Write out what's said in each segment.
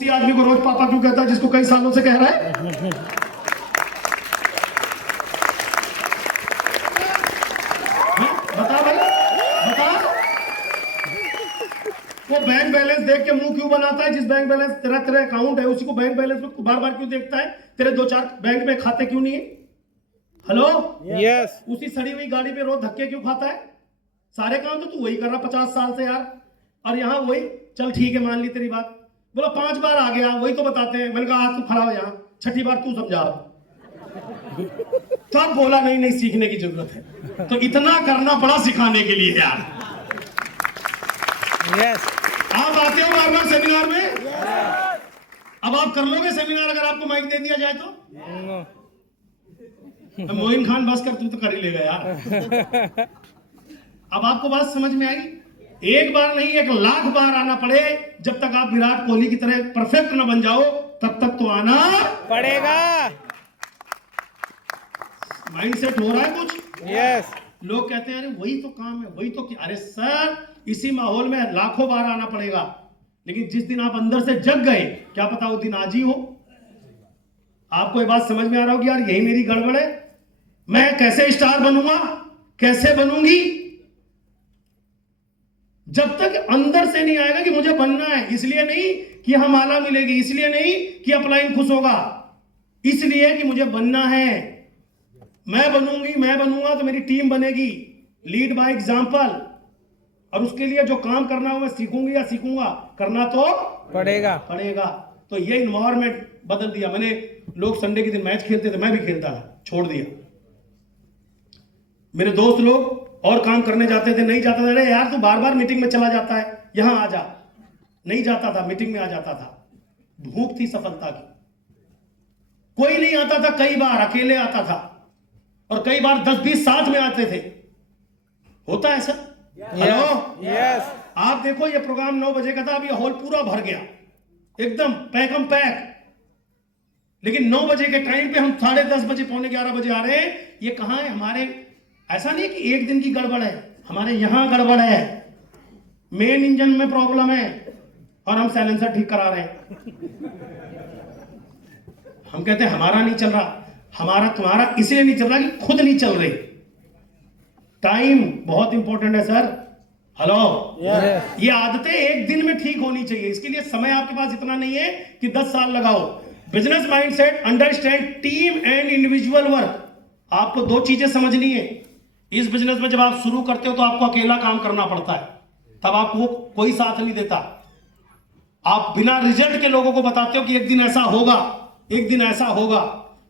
किसी आदमी को रोज पापा क्यों कहता है जिसको कई सालों से कह रहा है? बता भाई, बता। वो बैंक बैलेंस देख के मुंह क्यों बनाता है? जिस बैंक बैलेंस तेरा अकाउंट है उसी को बैंक बैलेंस में बार बार क्यों देखता है? तेरे 2-4 बैंक में खाते क्यों नहीं है? Hello, yes. उसी सड़ी हुई गाड़ी पे रोज धक्के क्यों खाता है? सारे काम तो तू वही कर रहा 50 साल से यार, और यहाँ वही। चल ठीक है, मान ली तेरी बात। बोला 5 बार आ गया, वही तो बताते हैं। मैंने कहा आज तू खड़ा हो यहाँ, 6ठी बार तू समझा। तब बोला नहीं नहीं, सीखने की जरूरत है। तो इतना करना पड़ा सिखाने के लिए यार। यस। आप आते हो बार बार सेमिनार में? अब आप कर लोगे सेमिनार अगर आपको माइक दे दिया जाए तो? मोइन खान बस कर, तू तो कर ही लेगा यार। अब आपको बात समझ में आई? एक बार नहीं, 1,00,000 बार आना पड़े। जब तक आप विराट कोहली की तरह परफेक्ट न बन जाओ तब तक तो आना पड़ेगा। माइंडसेट हो रहा है कुछ? यस। लोग कहते हैं अरे वही तो काम है, वही तो क्या। अरे सर, इसी माहौल में लाखों बार आना पड़ेगा, लेकिन जिस दिन आप अंदर से जग गए, क्या पता वो दिन आज ही हो। आपको ये बात समझ में आ रहा हो कि यार यही मेरी गड़बड़ है? मैं कैसे स्टार बनूंगा, कैसे बनूंगी? जब तक अंदर से नहीं आएगा कि मुझे बनना है। इसलिए नहीं कि यहां माला मिलेगी, इसलिए नहीं कि अपलाइन खुश होगा, इसलिए कि मुझे बनना है। मैं बनूंगी, मैं बनूंगा तो मेरी टीम बनेगी। Lead by example. और उसके लिए जो काम करना हो मैं सीखूंगी या सीखूंगा, करना तो पड़ेगा। पड़ेगा। तो ये इन्वायरमेंट बदल दिया मैंने। लोग संडे के दिन मैच खेलते थे, मैं भी खेलता था, छोड़ दिया। मेरे दोस्त लोग और काम करने जाते थे, नहीं जाता था। अरे यार तू बार बार मीटिंग में चला जाता है, यहां आ जा। नहीं जाता था, मीटिंग में आ जाता था। भूख थी सफलता की। कोई नहीं आता था, कई बार अकेले आता था, और कई बार 10-20 साथ में आते थे। होता है सर? Hello, yes. आप देखो ये प्रोग्राम 9 बजे का था, अभी हॉल पूरा भर गया, एकदम पैकम पैक। लेकिन 9 बजे के टाइम पे हम 10:30 बजे, 11:15 बजे आ रहे हैं। ये कहां है हमारे? ऐसा नहीं कि एक दिन की गड़बड़ है, हमारे यहां गड़बड़ है। मेन इंजन में प्रॉब्लम है और हम साइलेंसर ठीक करा रहे हैं। हम कहते हैं हमारा नहीं चल रहा। हमारा तुम्हारा इसलिए नहीं चल रहा कि खुद नहीं चल रही। टाइम बहुत इंपॉर्टेंट है सर। हेलो, ये आदतें एक दिन में ठीक होनी चाहिए। इसके लिए समय आपके पास इतना नहीं है कि 10 साल लगाओ। Business mindset, understand team and individual work. आपको 2 चीजें समझनी है। इस बिजनेस में जब आप शुरू करते हो तो आपको अकेला काम करना पड़ता है, तब आपको कोई साथ नहीं देता। आप बिना रिजल्ट के लोगों को बताते हो कि एक दिन ऐसा होगा, एक दिन ऐसा होगा,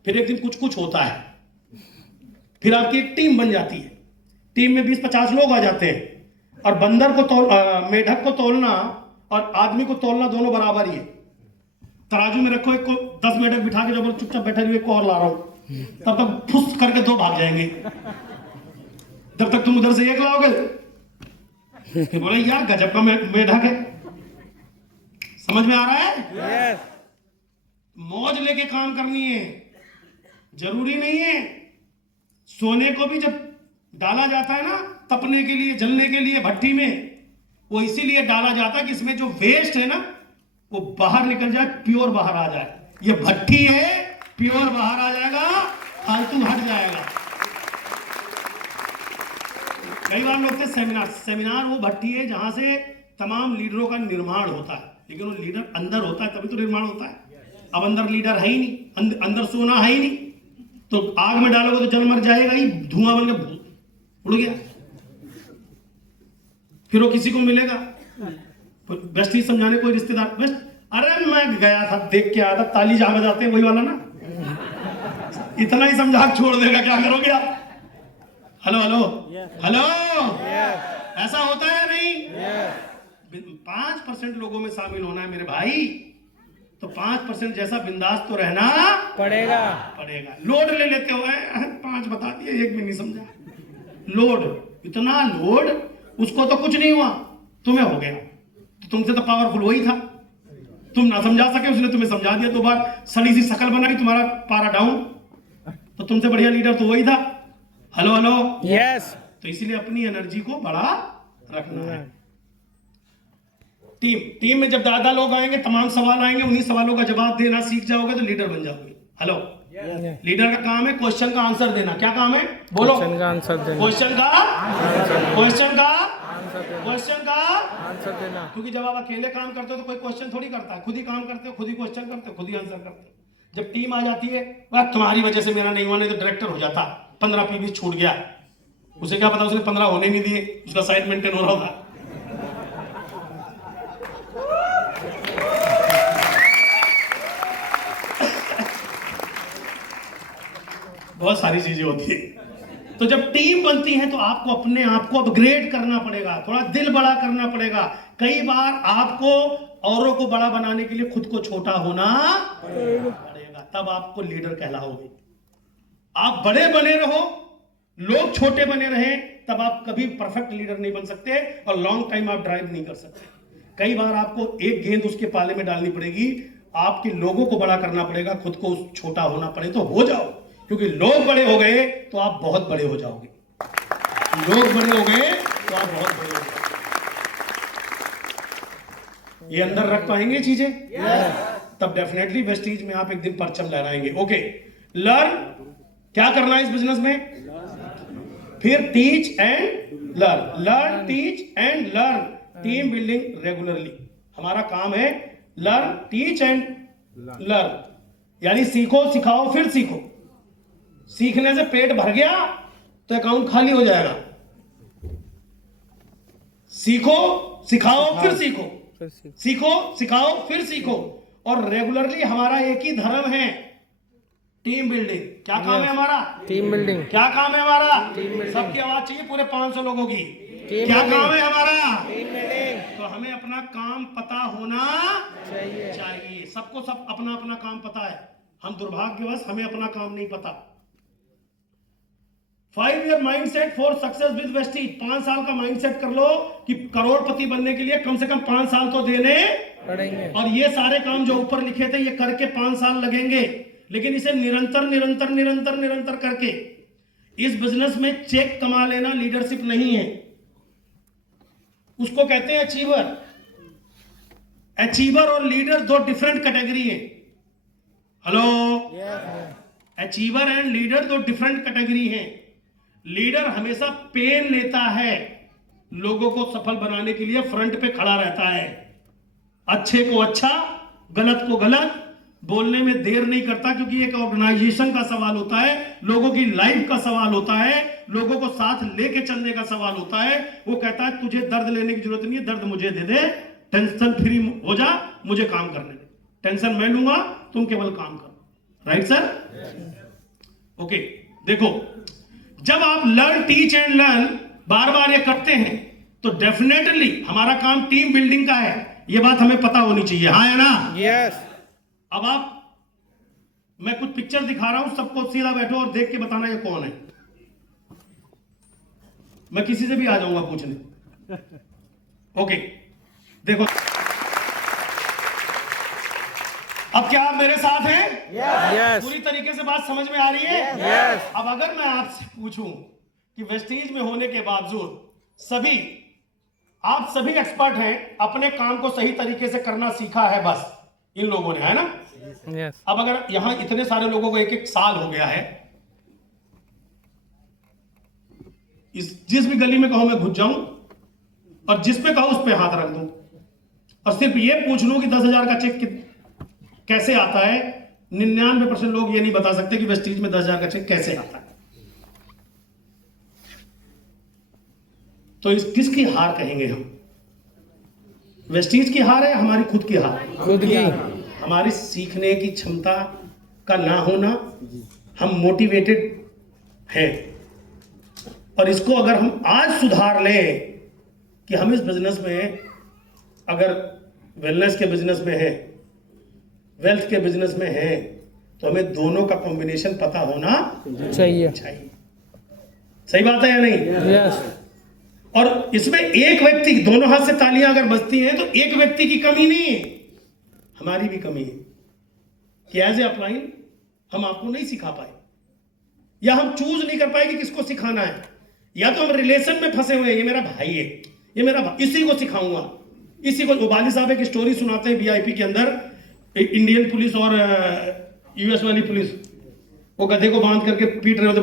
फिर एक दिन कुछ कुछ होता है। फिर आपकी एक टीम बन जाती है। टीम में 20-50 लोग आ जाते हैं, और बंदर को मेढक को तोलना और आदमी को तोलना दोनों बराबर ही है। तराजू में रखो, एक को 10 मेढक बिठा के, जब चुपचाप बैठा रहिए, एक को और ला रहा हूं, तब तक फुस करके 2 भाग जाएंगे। जब तक तुम उधर से 1 लाओगे, फिर बोले यार गजब का मेढक है। समझ में आ रहा है? यस। मौज लेके काम करनी है। जरूरी नहीं है। सोने को भी जब डाला जाता है ना, तपने के लिए, जलने के लिए भट्टी में, वो इसीलिए डाला जाता है कि इसमें जो वेस्ट है ना वो बाहर निकल जाए, प्योर बाहर आ जाए। ये भट्टी है, प्योर बाहर आ जाएगा, फालतू हट जाएगा। कई बार लोग सेमिनार वो भट्टी है जहां से तमाम लीडरों का निर्माण होता है, लेकिन वो लीडर अंदर होता है तभी तो निर्माण होता है। अब अंदर लीडर है ही नहीं, अंदर सोना है ही नहीं, तो आग में डालोगे तो जल मर जाएगा ही, धुआं बन के उड़ गया। फिर वो किसी को मिलेगा बेस्ट ही समझाने, कोई रिश्तेदार बेस्ट, अरे मैं गया था, देख के आया था, ताली जहां बजाते हैं वही वाला ना, इतना ही समझा छोड़ देगा, क्या करोगे आप? हेलो हेलो हेलो, ऐसा होता है या नहीं? 5% लोगों में शामिल होना है मेरे भाई, तो 5% जैसा बिंदास तो रहना पड़ेगा। पड़ेगा। लोड ले लेते हो, 5 बता दिए, 1 भी नहीं समझा। लोड, इतना लोड, उसको तो कुछ नहीं हुआ, तुम्हें हो गया। तो तुमसे तो पावरफुल वही था, तुम ना समझा सके, उसने तुम्हें समझा दिया। 2 बार सड़ी सी शकल बनाई, तुम्हारा पारा डाउन, तो तुमसे बढ़िया लीडर तो वही था। Hello hello, yes. तो इसलिए अपनी एनर्जी को बड़ा रखना है। टीम में जब ज्यादा लोग आएंगे, तमाम सवाल आएंगे, उन्हीं सवालों का जवाब देना सीख जाओगे तो लीडर बन जाओगे। हेलो, लीडर का काम है क्वेश्चन का आंसर देना। क्या काम है? बोलो। क्वेश्चन का आंसर देना। क्वेश्चन का आंसर देना। क्योंकि जब आप अकेले काम करते हो तो कोई क्वेश्चन थोड़ी करता है, खुद ही काम करते हो, खुद ही क्वेश्चन करते हो, खुद ही आंसर करते हो। जब टीम आ जाती है, वह तुम्हारी वजह से मेरा नहीं हुआ, नहीं तो डायरेक्टर हो जाता, 15 पीवी छूट गया, उसे क्या पता उसने 15 होने नहीं दिए, उसका साइड मेंटेन हो रहा था। बहुत सारी चीजें होती है। तो जब टीम बनती है तो आपको अपने आप को अपग्रेड करना पड़ेगा, थोड़ा दिल बड़ा करना पड़ेगा। कई बार आपको औरों को बड़ा बनाने के लिए खुद को छोटा होना पड़ेगा, तब आपको लीडर कहलाओगे। आप बड़े बने रहो, लोग छोटे बने रहें, तब आप कभी परफेक्ट लीडर नहीं बन सकते और लॉन्ग टाइम आप ड्राइव नहीं कर सकते। कई बार आपको एक गेंद उसके पाले में डालनी पड़ेगी, आपके लोगों को बड़ा करना पड़ेगा, खुद को छोटा होना पड़े तो हो जाओ, क्योंकि लोग बड़े हो गए तो आप बहुत बड़े हो जाओगे। लोग बड़े हो गए तो आप बहुत बड़े हो जाओगे। ये अंदर रख पाएंगे चीजें? तब डेफिनेटली वेस्टीज में आप एक दिन परचम लहराएंगे। ओके, लर्न, क्या करना है इस बिजनेस में? फिर teach and learn, learn, teach and learn, team building regularly. हमारा काम है लर्न, टीच एंड लर्न, यानी सीखो, सिखाओ, फिर सीखो। सीखने से पेट भर गया तो अकाउंट खाली हो जाएगा। सीखो, सिखाओ, फिर सीखो, सीखो, सिखाओ, फिर सीखो। और रेगुलरली हमारा एक ही धर्म है, टीम बिल्डिंग। क्या काम है हमारा? Team building. क्या काम है हमारा? सबकी आवाज चाहिए पूरे 500 लोगों की। क्या काम है हमारा? तो हमें अपना काम पता होना चाहिए। सबको सब अपना अपना काम पता है, हम दुर्भाग्यवश हमें अपना काम नहीं पता। 5 year mindset for success with Vestige. 5 साल का माइंडसेट कर लो कि करोड़पति बनने के लिए कम से कम 5 साल तो देने पड़ेंगे। और ये सारे काम जो ऊपर लिखे थे ये करके 5 साल लगेंगे, लेकिन इसे निरंतर निरंतर निरंतर निरंतर करके इस बिजनेस में चेक कमा लेना लीडरशिप नहीं है। उसको कहते हैं अचीवर। अचीवर और लीडर दो डिफरेंट कैटेगरी है। हेलो, अचीवर एंड लीडर दो डिफरेंट कैटेगरी हैं। लीडर हमेशा पेन लेता है, लोगों को सफल बनाने के लिए फ्रंट पे खड़ा रहता है, अच्छे को अच्छा, गलत को गलत, बोलने में देर नहीं करता, क्योंकि एक ऑर्गेनाइजेशन का सवाल होता है, लोगों की लाइफ का सवाल होता है, लोगों को साथ लेके चलने का सवाल होता है। वो कहता है तुझे दर्द लेने की जरूरत नहीं है, दर्द मुझे दे दे, टेंशन फ्री हो जा, मुझे काम करने दे, टेंशन मैं लूंगा, तुम केवल काम करो। Right sir? ओके, देखो, जब आप लर्न, टीच एंड लर्न बार बार ये करते हैं तो डेफिनेटली हमारा काम टीम बिल्डिंग का है, ये बात हमें पता होनी चाहिए। हाँ या ना? यस। अब मैं कुछ पिक्चर दिखा रहा हूं, सबको सीधा बैठो और देख के बताना ये कौन है। मैं किसी से भी आ जाऊंगा पूछने। ओके, देखो, अब क्या आप मेरे साथ हैं? यस। पूरी तरीके से बात समझ में आ रही है? यस। अब अगर मैं आपसे पूछूं कि वेस्टीज में होने के बावजूद आप सभी एक्सपर्ट हैं, अपने काम को सही तरीके से करना सीखा है बस इन लोगों ने, है ना? यस। अब अगर यहां इतने सारे लोगों को 1-1 साल हो गया है, जिस भी गली में कहो मैं घुस जाऊं और जिस पे कहो उस पे हाथ रख दूं और सिर्फ ये पूछ लूं कि 10,000 का चेक कैसे आता है, 99% लोग ये नहीं बता सकते कि वेस्टीज में 10,000 का चेक कैसे आता है। तो इस किसकी हार कहेंगे हम? वेस्टीज की हार है, हमारी खुद की हार? खुद की। हमारी सीखने की क्षमता का ना होना। हम मोटिवेटेड हैं और इसको अगर हम आज सुधार लें कि हम इस बिजनेस में, अगर वेलनेस के बिजनेस में है, वेल्थ के बिजनेस में है, तो हमें दोनों का कॉम्बिनेशन पता होना चाहिए। सही बात है या नहीं? यस। और इसमें एक व्यक्ति, दोनों हाथ से तालियां अगर बजती हैं तो एक व्यक्ति की कमी नहीं है, हमारी भी कमी है कि एज ए अपलाइन हम आपको नहीं सिखा पाए, या हम चूज नहीं कर पाए कि किसको सिखाना है, या तो हम रिलेशन में फंसे हुए हैं, ये मेरा भाई है, ये मेरा भाई, इसी को सिखाऊंगा, इसी को उबाली साहब एक स्टोरी सुनाते हैं वीआईपी के अंदर, इंडियन पुलिस और यूएस वाली पुलिस, वो गधे को बांध करके पीट रहे होते,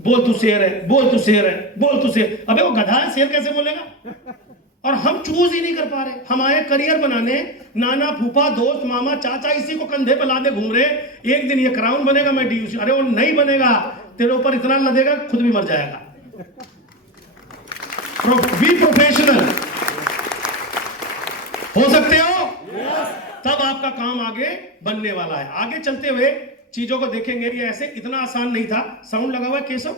बोल तू शेर है, बोल तू शेर है, बोल तू शेर। अबे वो गधा है, शेर कैसे बोलेगा? और हम चूज ही नहीं कर पा रहे। हम आए करियर बनाने, नाना फूफा दोस्त मामा चाचा इसी को कंधे पे लादे घूम रहे, एक दिन ये क्राउन बनेगा मैं डीयूसी, अरे वो नहीं बनेगा, तेरे ऊपर इतना लदेगा खुद भी मर जाएगा। बी प्रोफेशनल हो सकते हो, तब आपका काम आगे बनने वाला है। आगे चलते हुए चीजों को देखेंगे। ये ऐसे इतना आसान नहीं था। साउंड लगा हुआ है केशव?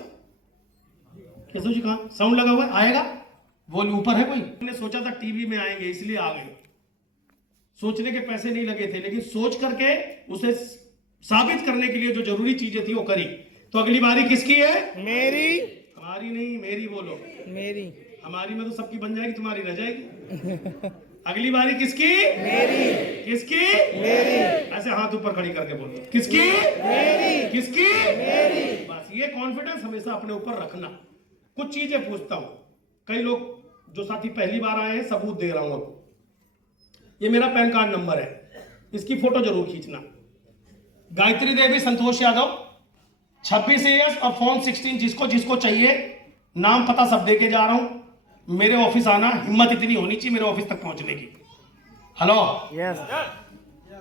केशव जी कहां? साउंड लगा हुआ है, आएगा? वो ऊपर है कोई? मैंने सोचा था टीवी में आएंगे इसलिए आ गए, सोचने के पैसे नहीं लगे थे, लेकिन सोच करके उसे साबित करने के लिए जो जरूरी चीजें थी वो करी। तो अगली बारी किसकी है? मेरी। हमारी नहीं, मेरी बोलो। मेरी। हमारी में तो सबकी बन जाएगी, तुम्हारी रह जाएगी। अगली बारी किसकी? मेरी। किसकी? मेरी। ऐसे हाथ ऊपर खड़ी करके बोलो, किसकी? मेरी। किसकी? मेरी। बस ये कॉन्फिडेंस हमेशा अपने ऊपर रखना। कुछ चीजें पूछता हूं, कई लोग जो साथी पहली बार आए हैं सबूत दे रहा हूं आपको। ये मेरा पैन कार्ड नंबर है, इसकी फोटो जरूर खींचना। गायत्री देवी संतोष यादव 26 AS और फॉर्म 16, जिसको जिसको चाहिए नाम पता सब दे के जा रहा हूं। मेरे ऑफिस आना, हिम्मत इतनी होनी चाहिए मेरे ऑफिस तक पहुंचने की। Hello,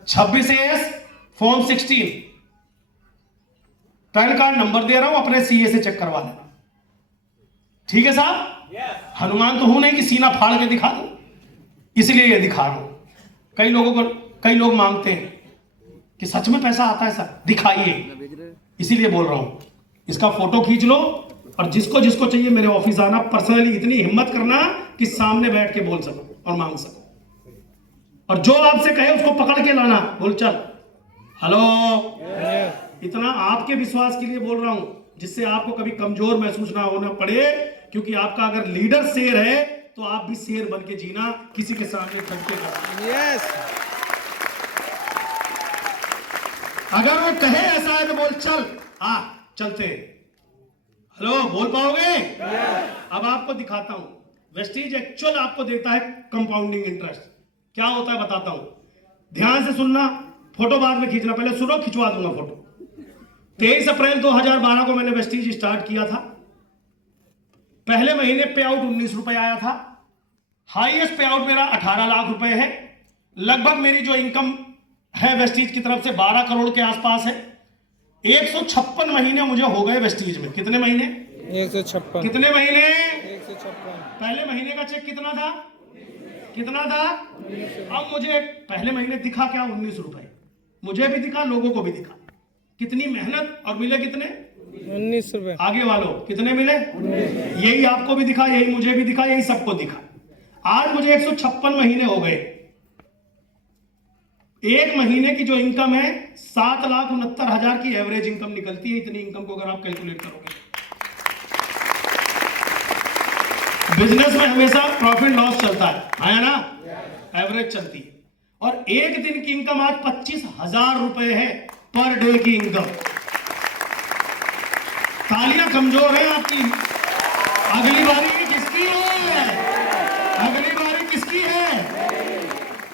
26 AS form 16, PAN card number दे रहा हूं, अपने सीए से चेक करवा लेना। ठीक है साहब? हनुमान तो हूं नहीं कि सीना फाड़ के दिखा दूं, इसलिए ये दिखा रहा हूं। कई लोग मांगते हैं कि सच में पैसा आता है सर, दिखाइए, इसीलिए बोल रहा हूं। इसका फोटो खींच लो और जिसको जिसको चाहिए मेरे ऑफिस आना। पर्सनली इतनी हिम्मत करना कि सामने बैठ के बोल सको और मांग सको, और जो आपसे कहे उसको पकड़ के लाना, बोल चल। हेलो, इतना आपके विश्वास के लिए बोल रहा हूं, जिससे आपको कभी कमजोर महसूस ना होना पड़े, क्योंकि आपका अगर लीडर शेर है तो आप भी शेर बन के जीना, किसी के सामने ठंडे करना। यस। अगर वो कहे ऐसा है तो बोल चल, चलते हैं। हेलो, बोल पाओगे? अब आपको दिखाता हूं। वेस्टीज एक्चुअल आपको देता है कंपाउंडिंग इंटरेस्ट। क्या होता है बताता हूं, ध्यान से सुनना। फोटो बाद में खींचना, पहले सुनो, खिंचवा दूंगा फोटो। 23 अप्रैल 2012 को मैंने वेस्टीज स्टार्ट किया था। पहले महीने पे आउट 19 रुपए आया था। हाईएस्ट पे आउट मेरा 18 लाख रुपए है। लगभग मेरी जो इनकम है वेस्टीज की तरफ से 12 करोड़ के आसपास है। 156 महीने मुझे हो गए वेस्टीज में। कितने महीने? 156। कितने महीने? 156। पहले महीने का चेक कितना था? कितना था? अब मुझे पहले महीने दिखा क्या? 19 रुपए। मुझे भी दिखा, लोगों को भी दिखा। कितनी मेहनत, और मिले कितने? 19 रुपए। आगे वालों कितने मिले? यही आपको भी दिखा, यही मुझे भी दिखा, यही सबको दिखा। आज मुझे 156 महीने हो गए। एक महीने की जो इनकम है 7,69,000 की एवरेज इनकम निकलती है। इतनी इनकम को अगर आप कैलकुलेट करोगे, बिजनेस में हमेशा प्रॉफिट लॉस चलता है ना? एवरेज चलती है। और एक दिन की इनकम आज 25,000 रुपए है, पर डे की इनकम। तालियां कमजोर है आपकी। अगली बारी किसकी है? अगली बारी किसकी है?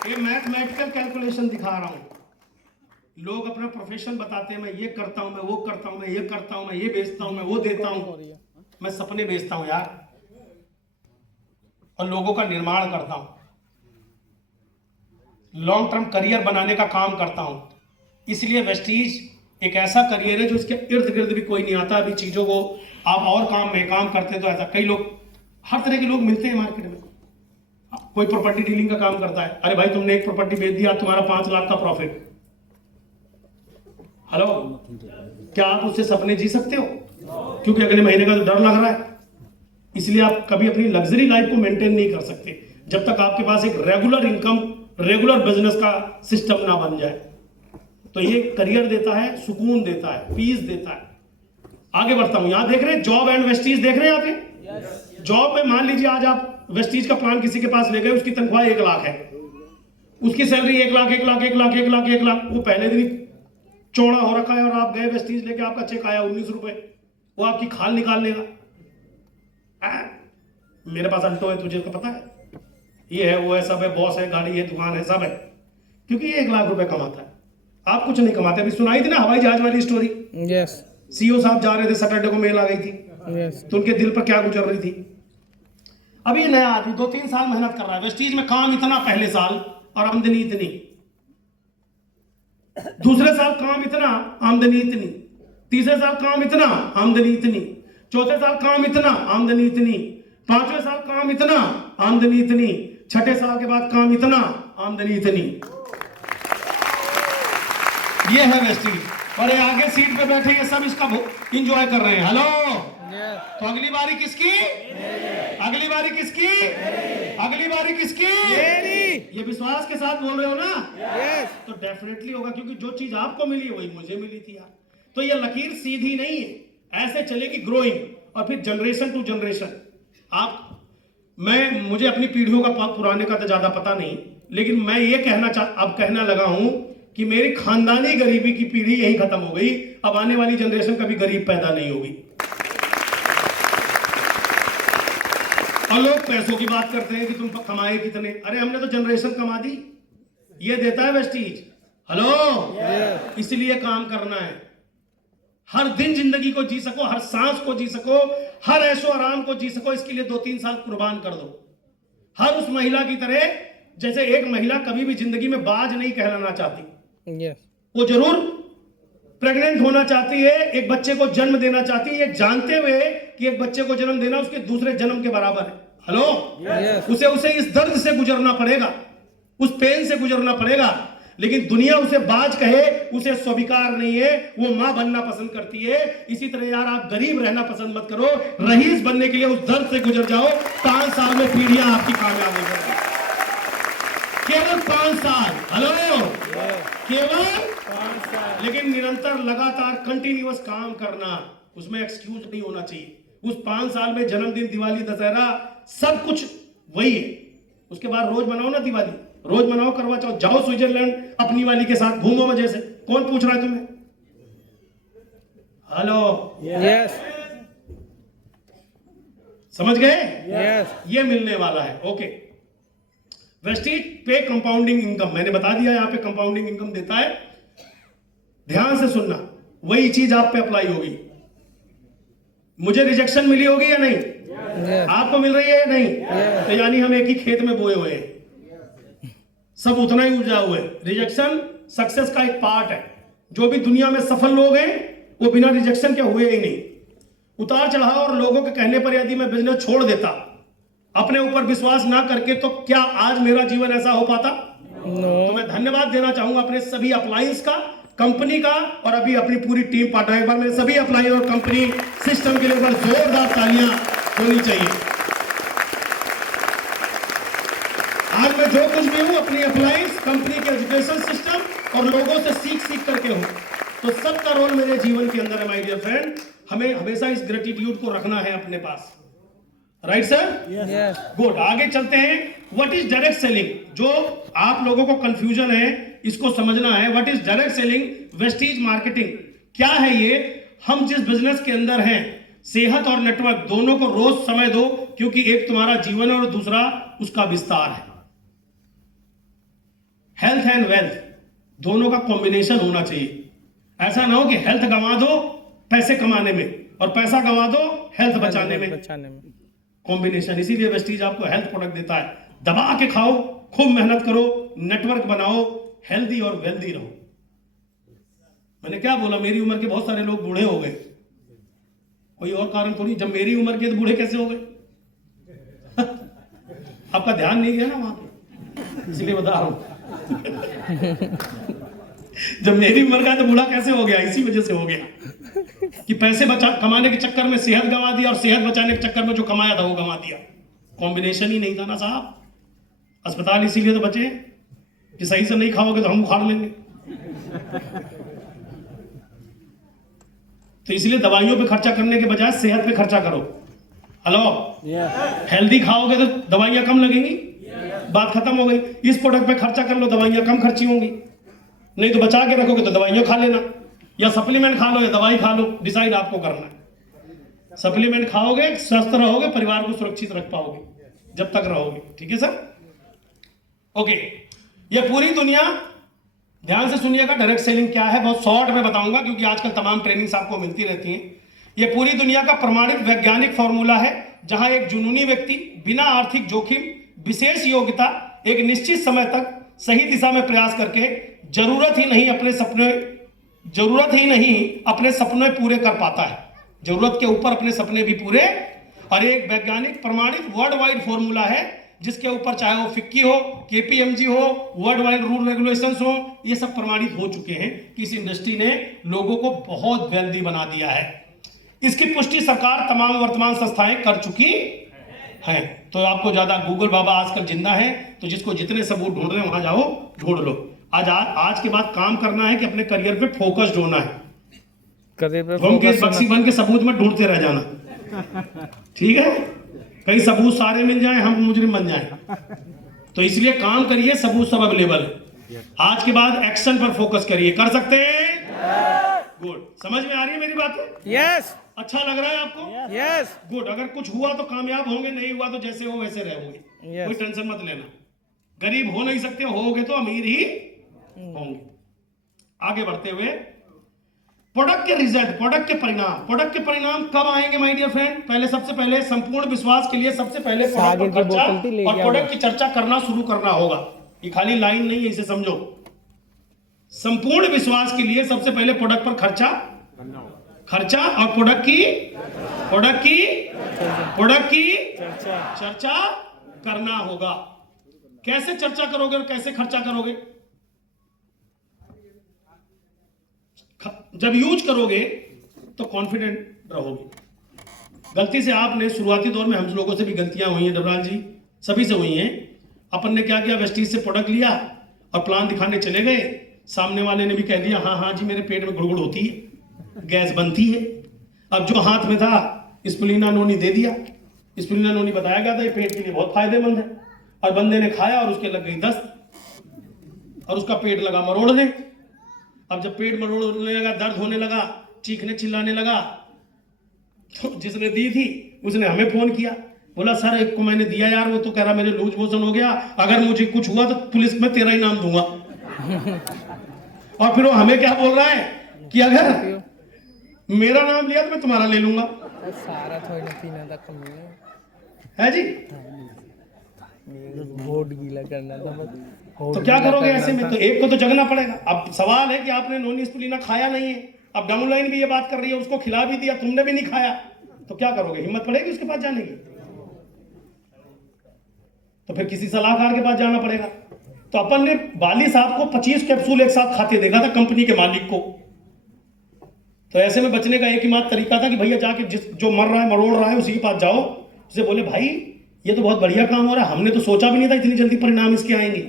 ये मैथमेटिकल कैलकुलेशन दिखा रहा हूं। लोग अपना प्रोफेशन बताते हैं, मैं ये करता हूं, मैं वो करता हूं, मैं ये करता हूं, मैं ये बेचता हूं, मैं वो देता हूं। मैं सपने बेचता हूं यार, और लोगों का निर्माण करता हूं। लॉन्ग टर्म करियर बनाने का काम करता हूं। इसलिए वेस्टीज एक ऐसा करियर है जो इसके इर्द गिर्द भी कोई नहीं आता। अभी चीजों को आप और काम में काम करते तो ऐसा, कई लोग, हर तरह के लोग मिलते हैं मार्केट में। कोई प्रॉपर्टी डीलिंग का काम करता है, अरे भाई तुमने एक प्रॉपर्टी बेच दिया, तुम्हारा 5 लाख का प्रॉफिट। हेलो, क्या आप उससे सपने जी सकते हो? क्योंकि अगले महीने का तो डर लग रहा है। इसलिए आप कभी अपनी लग्जरी लाइफ को मेंटेन नहीं कर सकते जब तक आपके पास एक रेगुलर इनकम, रेगुलर बिजनेस का सिस्टम ना बन जाए। तो ये करियर देता है, सुकून देता है, पीस देता है। आगे बढ़ता हूं। यहां देख रहे हैं जॉब एंड वेस्टीज, देख रहे हैं आप ये? जॉब में मान लीजिए आज आप वेस्टीज का प्लान किसी के पास ले गए, उसकी तनख्वाह 1 लाख है, उसकी सैलरी 1 लाख 1 लाख 1 लाख 1 लाख 1 लाख, वो पहले दिन चौड़ा हो रखा है और आप गए वेस्टीज लेके, आपका चेक आया 19 रुपए, वो आपकी खाल निकाल लेगा। मेरे पास अल्टो है, तुझे तो पता है, ये है, वो है, सब है, बॉस है, गाड़ी है, दुकान है, सब है, क्योंकि ये 1 लाख रुपए कमाता है। आप कुछ नहीं कमाते। अभी सुनाई थी ना हवाई जहाज वाली स्टोरी, यस सीईओ साहब जा रहे थे, सैटरडे को मेल आ गई थी, यस तो उनके दिल पर क्या गुजर रही थी। अभी ये नया आदमी 2-3 साल मेहनत कर रहा है, वेस्टीज में काम इतना पहले साल और आमदनी इतनी, दूसरे साल काम इतना, आमदनी इतनी, तीसरे साल काम इतना, आमदनी इतनी, चौथे साल काम इतना, आमदनी इतनी, 5वें साल काम इतना, आमदनी इतनी, 6ठे साल के बाद काम इतना, आमदनी इतनी। ये है वेस्टीज। और ये आगे सीट पे बैठे ये सब इसका इंजॉय कर रहे हैं। हेलो, यस तो अगली बारी किसकी? अगली बारी किसकी? अगली बारी किसकी? ये विश्वास के साथ बोल रहे हो ना? यस तो डेफिनेटली होगा, क्योंकि जो चीज आपको मिली वही मुझे मिली थी यार। तो ये लकीर सीधी नहीं है, ऐसे चलेगी ग्रोइंग, और फिर जनरेशन टू जनरेशन। मुझे अपनी पीढ़ियों का पुराने का तो ज्यादा पता नहीं, लेकिन मैं ये अब कहना लगा हूं कि मेरी खानदानी गरीबी की पीढ़ी यही खत्म हो गई। अब आने वाली जनरेशन कभी गरीब पैदा नहीं होगी। और लोग पैसों की बात करते हैं कि तुम कमाए कितने। अरे हमने तो जनरेशन कमा दी, ये देता है वेस्टीज। हेलो, इसलिए काम करना है, हर दिन जिंदगी को जी सको, हर सांस को जी सको, हर ऐशो आराम को जी सको, इसके लिए 2-3 साल कुर्बान कर दो। हर उस महिला की तरह, जैसे एक महिला कभी भी जिंदगी में बाज नहीं कहलाना चाहती, यस वो जरूर प्रेग्नेंट होना चाहती है, एक बच्चे को जन्म देना चाहती है, ये जानते हुए कि एक बच्चे को जन्म देना उसके दूसरे जन्म के बराबर है। हेलो, उसे इस दर्द से गुजरना पड़ेगा, उस पेन से गुजरना पड़ेगा, लेकिन दुनिया उसे बाज कहे उसे स्वीकार नहीं है, वो मां बनना पसंद करती है। इसी तरह यार आप गरीब रहना पसंद मत करो, रईस बनने के लिए उस दर्द से गुजर जाओ। 5 साल में पीढ़ियां आपकी कामयाब हो जाएगी, केवल 5 साल। हेलो, केवल 5 साल, लेकिन निरंतर लगातार कंटिन्यूअस काम करना, उसमें एक्सक्यूज नहीं होना चाहिए। उस 5 साल में जन्मदिन, दिवाली, दशहरा सब कुछ वही है। उसके बाद रोज मनाओ ना दिवाली, रोज मनाओ करवा चौथ, जाओ स्विट्जरलैंड अपनी वाली के साथ घूमो मजे से, कौन पूछ रहा है तुम्हें? हेलो, यस समझ गए? यस ये मिलने वाला है। ओके, वेस्टीज पे कंपाउंडिंग इनकम, मैंने बता दिया यहां पे कंपाउंडिंग इनकम देता है। ध्यान से सुनना, वही चीज आप पे अप्लाई होगी। मुझे रिजेक्शन मिली होगी या नहीं? आपको मिल रही है या नहीं? तो यानी हम एक ही खेत में बोए हुए हैं, सब उतना ही उपजाऊ है। रिजेक्शन सक्सेस का एक पार्ट है। जो भी दुनिया में सफल लोग हैं वो बिना रिजेक्शन के हुए ही नहीं। उतार चढ़ाव और लोगों के कहने पर यदि मैं बिजनेस छोड़ देता, अपने ऊपर विश्वास ना करके, तो क्या आज मेरा जीवन ऐसा हो पाता? तो मैं धन्यवाद देना चाहूंगा अपने सभी अप्लायंस का, कंपनी का, और अभी अपनी पूरी टीम पार्टनर। एक बार मेरे सभी अप्लायंस और कंपनी सिस्टम के लिए जोरदार तालियां होनी चाहिए। आज मैं जो कुछ भी हूं अपनी अप्लायंस, कंपनी के एजुकेशन सिस्टम और लोगों से सीख करके हूं, तो सबका रोल मेरे जीवन के अंदर है। माय डियर फ्रेंड, हमें हमेशा इस ग्रेटिट्यूड को रखना है अपने पास। Right sir? Yes good. आगे चलते हैं। What is direct selling? जो आप लोगों को कंफ्यूजन है, इसको समझना है। What is direct selling? Vestige marketing क्या है ये? हम जिस बिजनेस के अंदर हैं, सेहत और नेटवर्क दोनों को रोज समय दो, क्योंकि एक तुम्हारा जीवन है और दूसरा उसका विस्तार है। हेल्थ एंड वेल्थ दोनों का कॉम्बिनेशन होना चाहिए। ऐसा ना हो कि हेल्थ गंवा दो पैसे कमाने में, और पैसा गंवा दो हेल्थ बचाने में। कॉम्बिनेशन। इसीलिए वेस्टीज आपको हेल्थ प्रोडक्ट देता है। दबा के खाओ, खूब मेहनत करो, नेटवर्क बनाओ, हेल्दी और वेल्दी रहो। मैंने क्या बोला? मेरी उम्र के बहुत सारे लोग बूढ़े हो गए, कोई और कारण थोड़ी। जब मेरी उम्र के तो बूढ़े कैसे हो गए? आपका ध्यान नहीं गया ना वहां पे, इसलिए बता रहा हूं। जब मेरी उम्र का तो बूढ़ा कैसे हो गया? इसी वजह से हो गया कि पैसे कमाने के चक्कर में सेहत गंवा दिया, और सेहत बचाने के चक्कर में जो कमाया था वो गंवा दिया। कॉम्बिनेशन ही नहीं था ना साहब। अस्पताल इसीलिए तो बचे कि सही से नहीं खाओगे तो हम उखाड़ लेंगे। तो इसलिए दवाइयों पे खर्चा करने के बजाय सेहत पे खर्चा करो। हेलो, हेल्दी खाओगे तो दवाइयां कम लगेंगी, बात खत्म हो गई। इस प्रोडक्ट पे खर्चा कर लो, दवाइयां कम खर्ची होंगी। नहीं तो बचा के रखोगे तो दवाइयां खा लेना, या सप्लीमेंट खा लो या दवाई खा लो, डिसाइड आपको करना है। सप्लीमेंट खाओगे, स्वस्थ रहोगे, परिवार को सुरक्षित रख पाओगे जब तक रहोगे। ठीक है सर? ओके, ये पूरी दुनिया, ध्यान से सुनिएगा, डायरेक्ट सेलिंग क्या है बहुत शॉर्ट में बताऊंगा क्योंकि आजकल तमाम ट्रेनिंग्स आपको मिलती रहती हैं। ये पूरी दुनिया का प्रमाणित वैज्ञानिक फॉर्मूला है जहां एक जुनूनी व्यक्ति बिना आर्थिक जोखिम, विशेष योग्यता, एक निश्चित समय तक सही दिशा में प्रयास करके जरूरत ही नहीं अपने सपने पूरे कर पाता है। जरूरत के ऊपर अपने सपने भी पूरे, और एक वैज्ञानिक प्रमाणित वर्ल्ड वाइड फॉर्मूला है जिसके ऊपर चाहे वो फिक्की हो, केपीएमजी हो, वर्ल्ड वाइड रूल रेगुलेशंस हो, ये सब प्रमाणित हो चुके हैं कि इस इंडस्ट्री ने लोगों को बहुत वेल्दी बना दिया है। इसकी पुष्टि सरकार तमाम वर्तमान संस्थाएं कर चुकी हैं। तो आपको ज्यादा, गूगल बाबा आजकल जिंदा है, तो जिसको जितने सबूत ढूंढ रहे हैं वहां जाओ ढूंढ लो। आज के बाद काम करना है कि अपने करियर पे फोकस्ड होना है। बक्सी बन के सबूत में ढूंढते रह जाना, ठीक है? कहीं सबूत सारे मिल जाएं, हम मुजरिम बन जाएं। तो इसलिए काम करिए, सबूत सब अवेलेबल है। आज के बाद एक्शन पर फोकस करिए। कर सकते हैं? गुड। समझ में आ रही है मेरी बात? यस। अच्छा लग रहा है आपको? यस। गुड। अगर कुछ हुआ तो कामयाब होंगे, नहीं हुआ तो जैसे हो वैसे रहोगे। Yes. कोई टेंशन मत लेना। गरीब हो नहीं सकते, होगे तो अमीर ही होंगे। आगे बढ़ते हुए, प्रोडक्ट के रिजल्ट, प्रोडक्ट के परिणाम कब आएंगे माय डियर फ्रेंड? पहले, सबसे पहले संपूर्ण विश्वास के लिए सबसे पहले प्रोडक्ट पर खर्चा और प्रोडक्ट की चर्चा करना शुरू करना होगा। ये खाली लाइन नहीं है, इसे समझो। संपूर्ण विश्वास के लिए सबसे पहले प्रोडक्ट पर खर्चा और प्रोडक्ट की चर्चा करना होगा। कैसे चर्चा करोगे और कैसे खर्चा करोगे? जब यूज करोगे तो कॉन्फिडेंट रहोगे। गलती से आपने शुरुआती दौर में, हम लोगों से भी गलतियां हुई हैं डबराल जी, सभी से हुई हैं। अपन ने क्या किया, वेस्टीज से प्रोडक्ट लिया और प्लान दिखाने चले गए। सामने वाले ने भी कह दिया हाँ जी मेरे पेट में गुड़गुड़ होती है, गैस बनती है। अब जो हाथ में था स्प्लिना नोनी दे दिया। स्प्लिना नोनी बताया गया था ये पेट के लिए बहुत फायदेमंद है, और बंदे ने खाया और उसके लग गई दस्त और उसका पेट लगा मरोड़ने। अब जब पेट मरोड़ने लगा, दर्द होने लगा, चीखने चिल्लाने लगा, तो जिसने दी थी उसने हमें फोन किया, बोला सर एक को मैंने दिया यार, वो तो कह रहा मेरे लूज मोशन हो गया, अगर मुझे कुछ हुआ तो पुलिस में तेरा ही नाम दूंगा। और फिर वो हमें क्या बोल रहा है कि अगर मेरा नाम लिया तो मैं तुम्हारा ले लूंगा। सारा है जी? वोट गीला करना था बस। तो क्या करोगे ऐसे में? तो एक को तो जगना पड़ेगा। अब सवाल है कि आपने नोनी स्प्लिना खाया नहीं है, अब डाउनलाइन भी ये बात कर रही है, उसको खिला भी दिया, तुमने भी नहीं खाया, तो क्या करोगे? हिम्मत पड़ेगी उसके पास जाने की? तो फिर किसी सलाहकार के पास जाना पड़ेगा। तो अपन ने वाली साहब को 25 कैप्सूल एक साथ खाते देखा था, कंपनी के मालिक को। तो ऐसे में बचने का एक ही मात्र तरीका था कि भैया जाके जो मर रहा है, मरोड़ रहा है, उसी के पास जाओ, उसे बोले भाई ये तो बहुत बढ़िया काम हो रहा है, हमने तो सोचा भी नहीं था इतनी जल्दी परिणाम इसके आएंगे,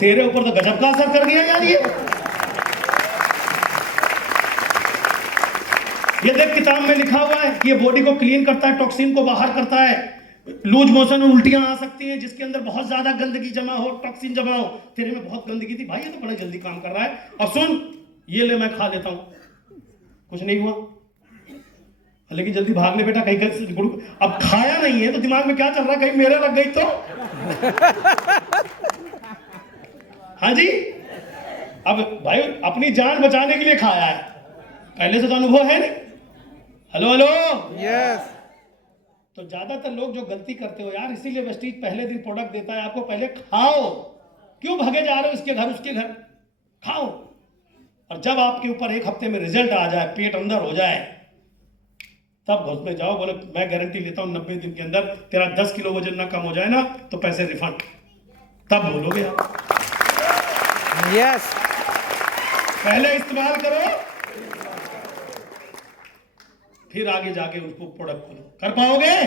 तेरे ऊपर तो गजब का असर कर गया यार ये देख किताब में लिखा हुआ है कि ये बॉडी को क्लीन करता है, टॉक्सिन को बाहर करता है, लूज मोशन और उल्टियां आ सकती हैं जिसके अंदर बहुत ज्यादा गंदगी जमा हो, टॉक्सिन जमा हो। तेरे में बहुत गंदगी थी भाई, ये तो बड़ा जल्दी काम कर रहा है। और सुन, ये ले मैं खा लेता हूं, कुछ नहीं हुआ, लेकिन जल्दी भाग ले बेटा, कहीं कहीं। अब खाया नहीं है तो दिमाग में क्या चल रहा है, कहीं मेरे लग गई तो। हाँ जी, अब भाई अपनी जान बचाने के लिए खाया है, पहले से तो अनुभव है नहीं। Hello hello, yes. तो ज्यादातर लोग जो गलती करते हो यार, इसीलिए वेस्टीज पहले दिन प्रोडक्ट देता है आपको, पहले खाओ। क्यों भागे जा रहे हो इसके घर उसके घर? खाओ, और जब आपके ऊपर एक हफ्ते में रिजल्ट आ जाए, पेट अंदर हो जाए, तब घुस में जाओ, बोले मैं गारंटी लेता हूं 90 दिन के अंदर तेरा 10 किलो वजन ना कम हो जाए ना तो पैसे रिफंड। तब बोलोगे आप। यस। पहले इस्तेमाल करो, फिर आगे जाके उसको प्रोडक्ट करो। कर पाओगे?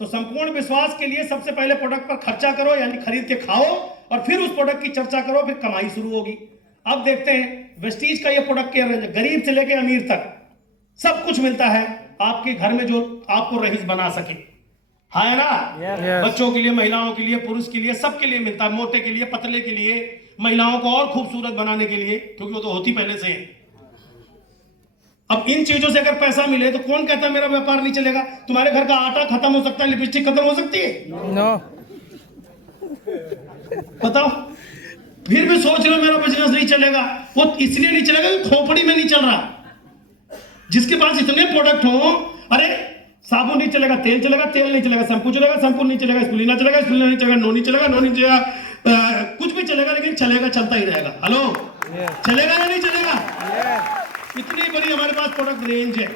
तो संपूर्ण विश्वास के लिए सबसे पहले प्रोडक्ट पर खर्चा करो, यानी खरीद के खाओ, और फिर उस प्रोडक्ट की चर्चा करो, फिर कमाई शुरू होगी। अब देखते हैं वेस्टीज का ये प्रोडक्ट क्या है, गरीब से लेके अमीर तक सब कुछ मिलता है आपके घर में जो आपको रईस बना सके। है ना? Yes. बच्चों के लिए, महिलाओं के लिए, पुरुष के लिए, सबके लिए मिलता है, मोटे के लिए, पतले के लिए, महिलाओं को और खूबसूरत बनाने के लिए, क्योंकि वो तो होती पहले से है। अब इन चीजों से अगर पैसा मिले तो कौन कहता है मेरा व्यापार नहीं चलेगा? तुम्हारे घर का आटा खत्म हो सकता है, लिपस्टिक खत्म हो सकती है। नो। बताओ, फिर भी सोच रहे हो मेरा बिजनेस नहीं चलेगा। वो इसलिए नहीं चलेगा कि खोपड़ी में नहीं चल रहा। जिसके पास इतने प्रोडक्ट हो, अरे साबुन नहीं चलेगा, तेल चलेगा, तेल नहीं चलेगा, शैम्पू चलेगा, शैम्पू नहीं चलेगा, स्पूलिना चलेगा, स्पूलिना नहीं चलेगा, नो नहीं चलेगा, नो नहीं चलेगा, कुछ भी चलेगा, लेकिन चलेगा, चलता ही रहेगा। हेलो, चलेगा या नहीं चलेगा? इतनी बड़ी हमारे पास प्रोडक्ट रेंज है,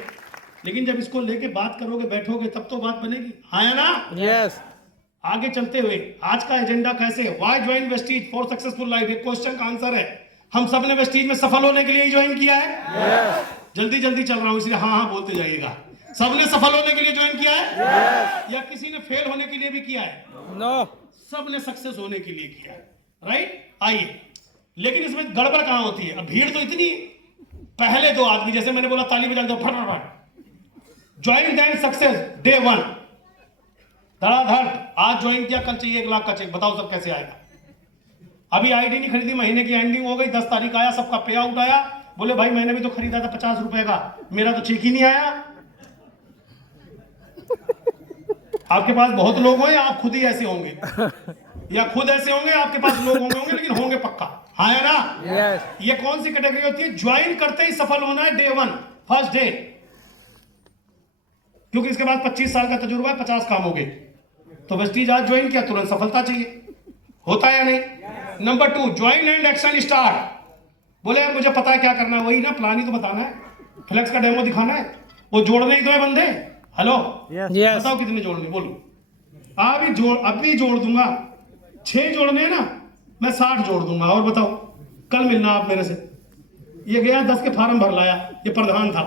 लेकिन जब इसको लेके बात करोगे, बैठोगे, तब तो बात बनेगी। हाँ या ना? यस। आगे चलते हुए आज का एजेंडा कैसे, why join Vestige for successful life, एक क्वेश्चन का आंसर है। हम सब ने वेस्टीज में सफल होने के लिए ज्वाइन किया है। जल्दी जल्दी चल रहा हूं, इसलिए हाँ हाँ बोलते जाइएगा। सबने सफल होने के लिए ज्वाइन किया है या किसी ने फेल होने के लिए भी किया है? नो, सबने सक्सेस होने के लिए किया है, राइट। आइए, लेकिन इसमें गड़बड़ कहां होती है? अब भीड़ तो इतनी, पहले दो आदमी, जैसे मैंने बोला ताली बजा दो, फटाफट ज्वाइन दैन सक्सेस डे 1, धड़ाधड़, आज ज्वाइन किया, कल चाहिए 1 लाख का चेक। बताओ सब कैसे आएगा? अभी आईडी नहीं खरीदी, महीने की एंडिंग हो गई, 10 तारीख आया, सबका पे आउट आया, बोले भाई मैंने भी तो खरीदा था 50 रुपए का, मेरा तो चेक ही नहीं आया। आपके पास बहुत लोग हो या आप खुद ही ऐसे होंगे, या खुद ऐसे होंगे, आपके पास लोग होंगे, लेकिन होंगे पक्का। हाँ है ना? यस। ये कौन सी कैटेगरी होती है? ज्वाइन करते ही सफल होना है, डे 1, फर्स्ट डे, क्योंकि इसके बाद 25 साल का तजुर्बा है, 50 काम हो गए। तो वेस्टीज आज ज्वाइन किया, तुरंत सफलता चाहिए, होता है या नहीं? Number 2, join and action start. बोले मुझे पता है क्या करना है, वही ना, प्लान ही तो बताना है, फ्लेक्स का डेमो दिखाना है, वो जोड़ने ही तो है बंदे। Hello, yes. बताओ कितने जोड़ने, बोलो। अभी जोड़ दूंगा, 6 जोड़ने हैं ना, मैं 60 जोड़ दूंगा। और बताओ, कल मिलना आप मेरे से। ये गया 10 के फार्म भर लाया, ये प्रधान था,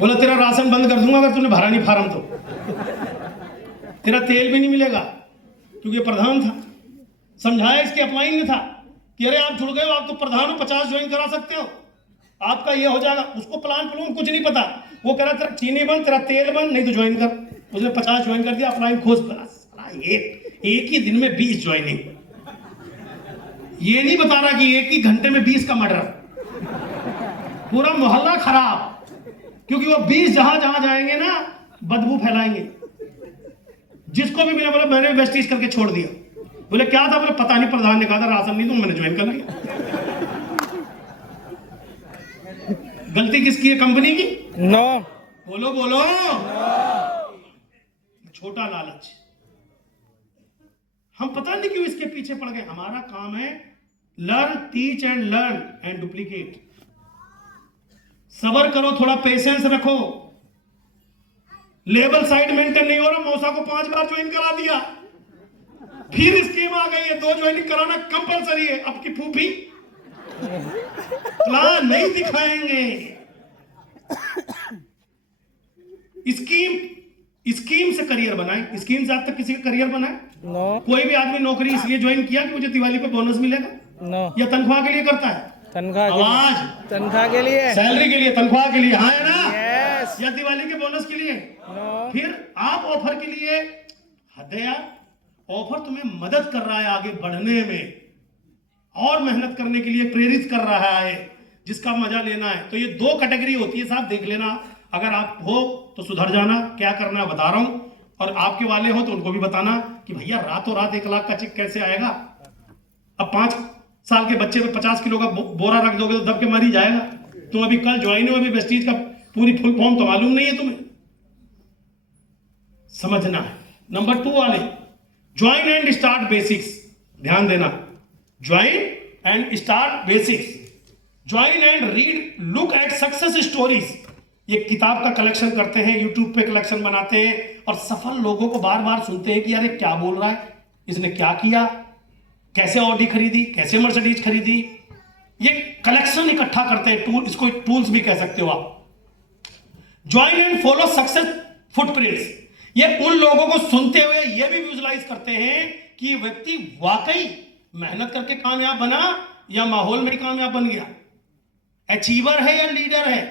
बोला तेरा राशन बंद कर दूंगा अगर तूने भरा नहीं फार्म तो, तेरा तेल भी नहीं मिलेगा, क्योंकि ये प्रधान था। समझाया इसके अपलाइन ने था कि अरे आप जुड़ गए हो, आप तो प्रधान हो, 50 ज्वाइन करा सकते हो, आपका ये हो जाएगा। उसको प्लान कुछ नहीं पता, वो कह रहा तेरा चीनी बंद, तेरा तेल बंद, नहीं तो ज्वाइन कर। उसने 50 ज्वाइन कर दिया, अपलाइन खोज करा, एक ही दिन में 20 ज्वाइनिंग। ये नहीं बता रहा कि एक ही घंटे में 20 का मर्डर, पूरा मोहल्ला खराब, क्योंकि वो 20 जहां जहां जाएंगे ना, बदबू फैलाएंगे। जिसको भी मिला बोला मैंने वेस्टीज करके छोड़ दिया। बोले क्या था? बोले पता नहीं, प्रधान ने कहा था राशन नहीं, तो मैंने ज्वाइन कर लिया। गलती किसकी है? कंपनी की? नो। बोलो बोलो। छोटा लालच, हम पता नहीं क्यों इसके पीछे पड़ गए। हमारा काम है learn, teach and learn and duplicate. सबर करो, थोड़ा पेशेंस रखो। लेवल साइड मेंटेन नहीं हो रहा, मौसा को 5 बार ज्वाइन करा दिया, फिर स्कीम आ गई है 2 ज्वाइनिंग कराना कंपलसरी है। अब की फूफी प्लान नहीं दिखाएंगे। स्कीम से करियर बनाए। स्कीम से आज तक किसी का करियर बना है? नो। कोई भी आदमी नौकरी इसलिए ज्वाइन किया कि मुझे दिवाली पे बोनस मिलेगा, नो। या तनख्वाह के लिए करता है? तनख्वाह के आवाज, तनख्वाह के लिए, सैलरी के लिए, तनख्वाह के लिए। हाँ है ना? यस। या दिवाली के बोनस के लिए? नो। फिर आप ऑफर के लिए, हद है यार। ऑफर तुम्हें मदद कर रहा है आगे बढ़ने में, और मेहनत करने के लिए प्रेरित कर रहा है, जिसका मजा लेना है। तो ये 2 कैटेगरी होती है साहब, देख लेना। अगर आप हो तो सुधर जाना, क्या करना है बता रहा हूं, और आपके वाले हो तो उनको भी बताना कि भैया रातों रात 1 लाख का चेक कैसे आएगा। अब 5 साल के बच्चे पे 50 किलो का बोरा रख दोगे तो दब के मर ही जाएगा। तुम अभी कल ज्वाइन हो, अभी वेस्टीज का पूरी फुल फॉर्म तो मालूम नहीं है तुम्हें, समझना है। नंबर 2 वाले, ज्वाइन एंड स्टार्ट बेसिक्स। ध्यान देना, join and start basics. Join and read, look at success stories. ये किताब का कलेक्शन करते हैं, यूट्यूब पे कलेक्शन बनाते हैं, और सफल लोगों को बार बार सुनते हैं कि यार ये क्या बोल रहा है, इसने क्या किया, कैसे ऑडी खरीदी, कैसे मर्सिडीज खरीदी। ये कलेक्शन इकट्ठा करते हैं, टूल, इसको टूल्स भी कह सकते हो आप। Join and follow success footprints. ये उन लोगों को सुनते हुए ये भी विजुलाइज करते हैं कि व्यक्ति वाकई मेहनत करके कामयाब बना या माहौल में ही कामयाब बन गया, अचीवर है या लीडर है।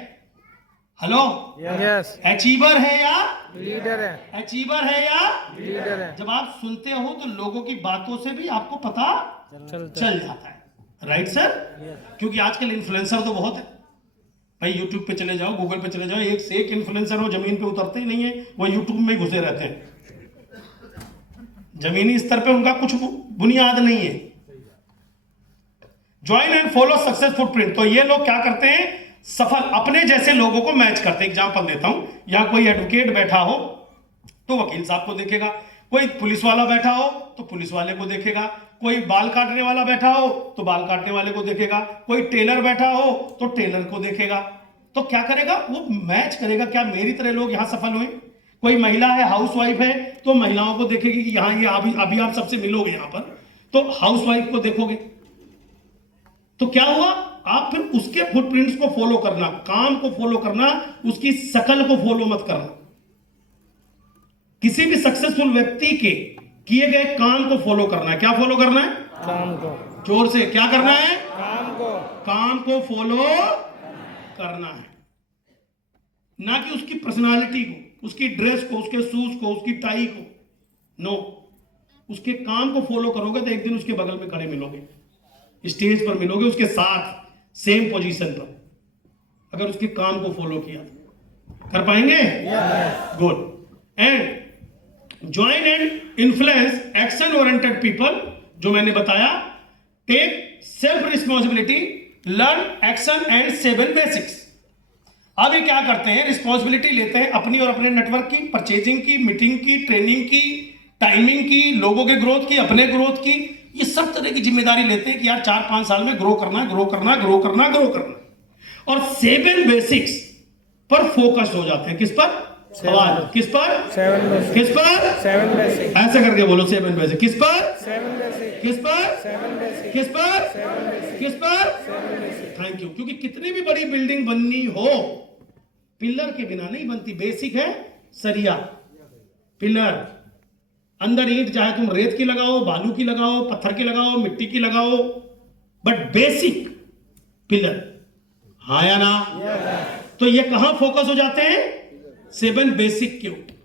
Hello, yes. अचीवर है या लीडर है, अचीवर है या लीडर है। जब आप सुनते हो तो लोगों की बातों से भी आपको पता चल जाता है, राइट सर? क्योंकि आजकल इन्फ्लुएंसर तो बहुत है भाई। यूट्यूब पे चले जाओ, गूगल पे चले जाओ, एक से एक इन्फ्लुएंसर हो, जमीन पे उतरते ही नहीं है, वो यूट्यूब में घुसे रहते हैं। जमीनी स्तर पे उनका कुछ बुनियाद नहीं है। Join and follow success footprint, तो ये लोग क्या करते हैं, सफल अपने जैसे लोगों को मैच करते हैं। एग्जांपल देता हूं, यहां कोई एडवोकेट बैठा हो तो वकील साहब को देखेगा, कोई पुलिस वाला बैठा हो तो पुलिस वाले को देखेगा, कोई बाल काटने वाला बैठा हो तो बाल काटने वाले को देखेगा, कोई टेलर बैठा हो तो टेलर को देखेगा। तो क्या करेगा, वो मैच करेगा, क्या मेरी तरह लोग यहां सफल हुए। कोई महिला है, हाउसवाइफ है, तो महिलाओं को देखेगी कि यहां ये अभी आप सबसे मिलोगे यहां पर, तो हाउसवाइफ को देखोगे। तो क्या हुआ, आप फिर उसके फुटप्रिंट्स को फॉलो करना, काम को फॉलो करना, उसकी शकल को फॉलो मत करना। किसी भी सक्सेसफुल व्यक्ति के किए गए काम को फॉलो करना है। क्या फॉलो करना है, काम को, जोर से क्या करना है, काम को फॉलो करना है, ना कि उसकी पर्सनालिटी को, उसकी ड्रेस को, उसके शूज को, उसकी टाई को। नो, उसके काम को फॉलो करोगे तो एक दिन उसके बगल में खड़े मिलोगे, स्टेज पर मिलोगे उसके साथ, सेम पोजीशन पर, अगर उसके काम को फॉलो किया। कर पाएंगे? Good. And join and influence action oriented people, जो मैंने बताया, take self responsibility, learn action and 7 basics. अब ये क्या करते हैं, रिस्पॉन्सिबिलिटी लेते हैं अपनी और अपने नेटवर्क की, परचेजिंग की, मीटिंग की, ट्रेनिंग की, टाइमिंग की, लोगों के ग्रोथ की, अपने ग्रोथ की, ये सब तरह की जिम्मेदारी लेते हैं कि यार 4-5 साल में ग्रो करना, ग्रो करना, ग्रो करना, ग्रो करना। और 7 बेसिक्स पर फोकस हो जाते हैं। किस पर, सवाल किस पर, 7 बेसिक, किस पर, 7 बेसिक, ऐसे करके बोलो 7 बेसिक। किस पर, 7 बेसिक, किस पर, 7 बेसिक, किस पर, 7 बेसिक, किस पर, 7 बेसिक। Thank you. क्योंकि कितनी भी बड़ी बिल्डिंग बननी हो, पिलर के बिना नहीं बनती। बेसिक है सरिया, पिलर, अंदर ईंट चाहे तुम रेत की लगाओ, बालू की लगाओ, पत्थर की लगाओ, मिट्टी की लगाओ, बट बेसिक पिलर। हाँ या ना? तो ये कहां फोकस हो जाते हैं, 7 बेसिक के ऊपर।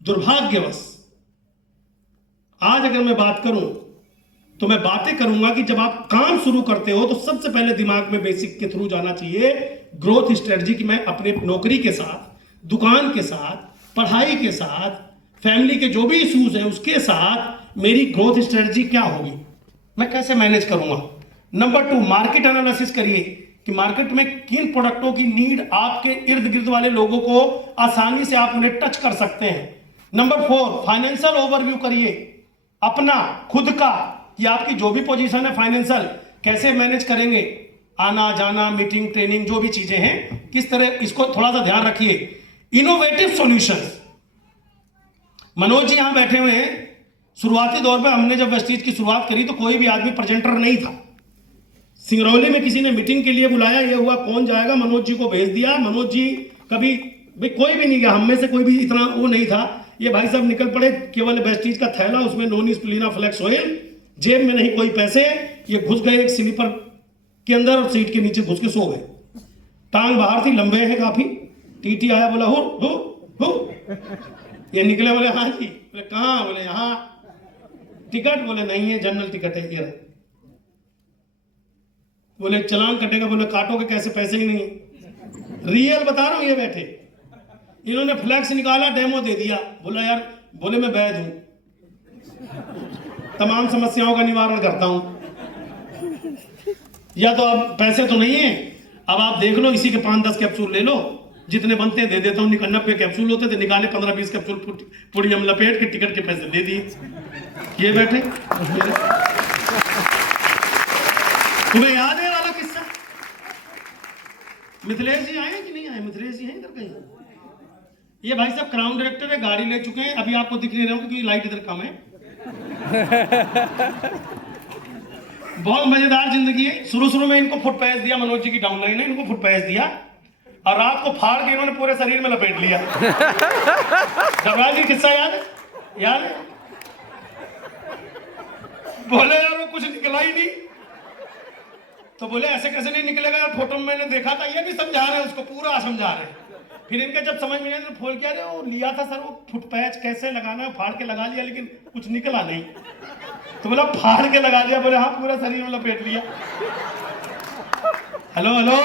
दुर्भाग्यवश आज अगर मैं बात करूं तो मैं बातें करूंगा कि जब आप काम शुरू करते हो तो सबसे पहले दिमाग में बेसिक के थ्रू जाना चाहिए, ग्रोथ स्ट्रेटजी की। मैं अपने नौकरी के साथ, दुकान के साथ, पढ़ाई के साथ, फैमिली के जो भी इश्यूज हैं उसके साथ मेरी ग्रोथ स्ट्रेटजी क्या होगी, मैं कैसे मैनेज करूंगा। नंबर 2, मार्केट एनालिसिस करिए कि मार्केट में किन प्रोडक्टों की नीड आपके इर्द गिर्द वाले लोगों को आसानी से आप उन्हें टच कर सकते हैं। नंबर 4, फाइनेंशियल ओवरव्यू करिए अपना खुद का, कि आपकी जो भी पोजीशन है फाइनेंशियल कैसे मैनेज करेंगे, आना जाना, मीटिंग, ट्रेनिंग, जो भी चीजें हैं किस तरह, इसको थोड़ा सा ध्यान रखिए। इनोवेटिव सॉल्यूशंस, मनोज जी यहां बैठे हुए हैं। शुरुआती दौर पर हमने जब वेस्टीज की शुरुआत करी तो कोई भी आदमी प्रेजेंटर नहीं था। सिंगरौली में किसी ने मीटिंग के लिए बुलाया, ये हुआ कौन जाएगा, मनोज जी को भेज दिया। मनोज जी कभी कोई भी नहीं गया, हम में से कोई भी इतना वो नहीं था। ये भाई साहब निकल पड़े, केवल वेस्टीज का थैला, उसमें नॉन स्प्लीना फ्लेक्स ऑयल, जेब में नहीं कोई पैसे। ये घुस गए एक स्लीपर के अंदर और सीट के नीचे घुस के सो गए। टांग बाहर थी, लंबे हैं काफी। टीटी आया, बोला हो। ये निकले, बोले हाँ जी। बोले कहाँ? बोले यहाँ। टिकट? बोले नहीं है, जनरल टिकट है ये। बोले चालान कटेगा? बोले काटोगे कैसे, पैसे ही नहीं। रियल बता रहा हूं, ये बैठे। इन्होंने फ्लैक्स निकाला, डेमो दे दिया। बोला यार, बोले मैं वैद हूं, तमाम समस्याओं का निवारण करता हूं। या तो अब पैसे तो नहीं है, अब आप देख लो, इसी के 5-10 कैप्सूल ले लो, जितने बनते हैं दे देता हूं। 90 कैप्सूल होते थे, निकाले 15-20 कैप्सूल, पुड़ियम लपेट के टिकट के पैसे दे दिए। ये बैठे। तुम्हें याद है वाला किस्सा? मिथिलेश जी आए कि नहीं आए? मिथिलेश जी हैं इधर कहीं? ये भाई साहब क्राउन डायरेक्टर है, गाड़ी ले चुके हैं, अभी आपको दिख नहीं रहे क्योंकि लाइट इधर कम है। बहुत मजेदार जिंदगी है। शुरू में इनको फुट पैच दिया, मनोज जी की डाउनलाइन है, इनको फुट पैच दिया और रात को फाड़ के इन्होंने पूरे शरीर में लपेट लिया। जबराज जी किस्सा याद है? याद है? बोले यार वो कुछ निकला ही नहीं। तो बोले ऐसे कैसे नहीं निकलेगा यार, फोटो में मैंने देखा था। ये नहीं समझा रहे उसको, पूरा समझा रहे। फिर इनके जब समझ में आया तो फोन किया, वो लिया था सर, वो फुट पैच कैसे लगाना है, फाड़ के लगा लिया लेकिन कुछ निकला नहीं। तो बोला फाड़ के लगा लिया? बोले हाँ, पूरा शरीर में लपेट लिया। Hello hello